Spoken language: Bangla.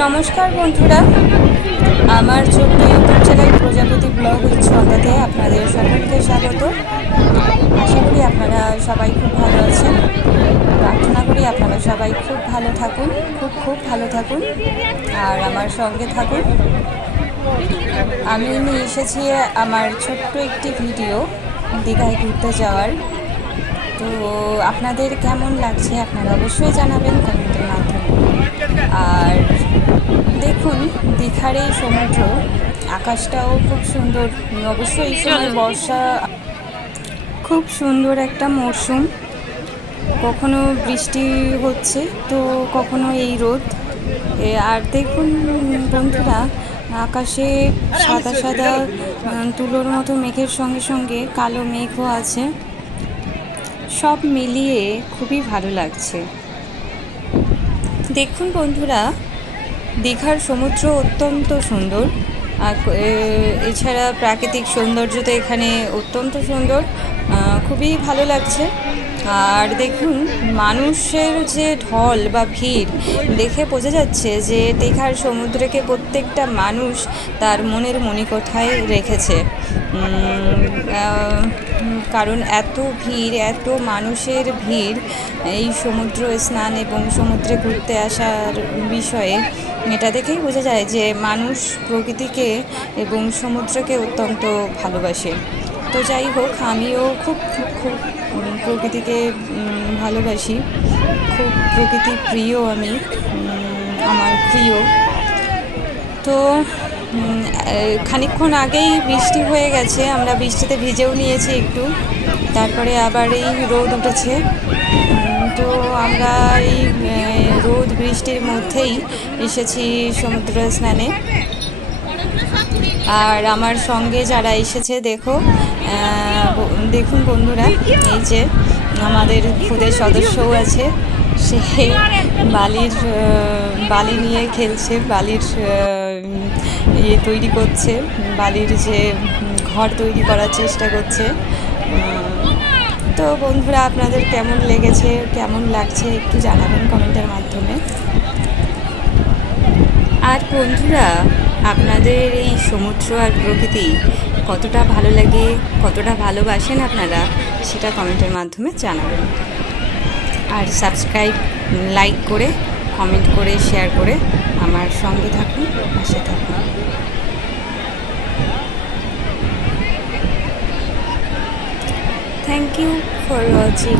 নমস্কার বন্ধুরা। আমার ছোট্ট ইউটিউব চ্যানেল প্রজাপতি ব্লগ ছন্দাতে আপনাদের সকলকে স্বাগত। আশা করি আপনারা সবাই খুব ভালো আছেন। প্রার্থনা করি আপনারা সবাই খুব ভালো থাকুন, খুব খুব ভালো থাকুন, আর আমার সঙ্গে থাকুন। আমি নিয়ে এসেছি আমার ছোট্ট একটি ভিডিও, দীঘায় ঘুরতে যাওয়ার। তো আপনাদের কেমন লাগছে আপনারা অবশ্যই জানাবেন কমেন্টের মাধ্যমে। আর দেখুন দীঘার এই সমুদ্র আকাশটাও খুব সুন্দর। অবশ্যই এই সময় বর্ষা খুব সুন্দর একটা মরশুম। কখনো বৃষ্টি হচ্ছে তো কখনো এই রোদ। আর দেখুন বন্ধুরা আকাশে সাদা সাদা তুলোর মতো মেঘের সঙ্গে সঙ্গে কালো মেঘও আছে। সব মিলিয়ে খুবই ভালো লাগছে। দেখুন বন্ধুরা দীঘার সমুদ্র অত্যন্ত সুন্দর। এছাড়া প্রাকৃতিক সৌন্দর্য তো এখানে অত্যন্ত সুন্দর। খুবই ভালো লাগছে। আর দেখুন, মানুষের যে ঢল বা ভিড় দেখে বোঝা যাচ্ছে যে দীঘার সমুদ্রকে প্রত্যেকটা মানুষ তার মনের মণিকোঠায় রেখেছে। কারণ এত ভিড়, এত মানুষের ভিড় এই সমুদ্র স্নান এবং সমুদ্রে ঘুরতে আসার বিষয়ে এটা দেখেই বোঝা যায় যে মানুষ প্রকৃতিকে এবং সমুদ্রকে অত্যন্ত ভালোবাসে। তো যাই হোক, আমিও খুব খুব প্রকৃতিকে ভালোবাসি। খুব প্রকৃতি প্রিয় আমি আমার প্রিয়। তো খানিকক্ষণ আগেই বৃষ্টি হয়ে গেছে, আমরা বৃষ্টিতে ভিজেও নিয়েছি একটু। তারপরে আবার এই রোদ উঠেছে। তো আমরা এই রোদ বৃষ্টির মধ্যেই এসেছি সমুদ্র স্নানে। আর আমার সঙ্গে যারা এসেছে, দেখো দেখুন বন্ধুরা, এই যে আমাদের খুদের সদস্যও আছে। সে বালির বালি নিয়ে খেলছে, বালির ইয়ে তৈরি করছে, বালির যে ঘর তৈরি করার চেষ্টা করছে। তো বন্ধুরা, আপনাদের কেমন লেগেছে, কেমন লাগছে একটু জানাবেন কমেন্টের মাধ্যমে। আর বন্ধুরা, আপনাদের এই সমুদ্র আর প্রকৃতি কতটা ভালো লাগে, কতটা ভালোবাসেন আপনারা, সেটা কমেন্টের মাধ্যমে জানাবেন। আর সাবস্ক্রাইব, লাইক করে, কমেন্ট করে, শেয়ার করে আমার সঙ্গে থাকুন পাশে থাকুন। Thank you for watching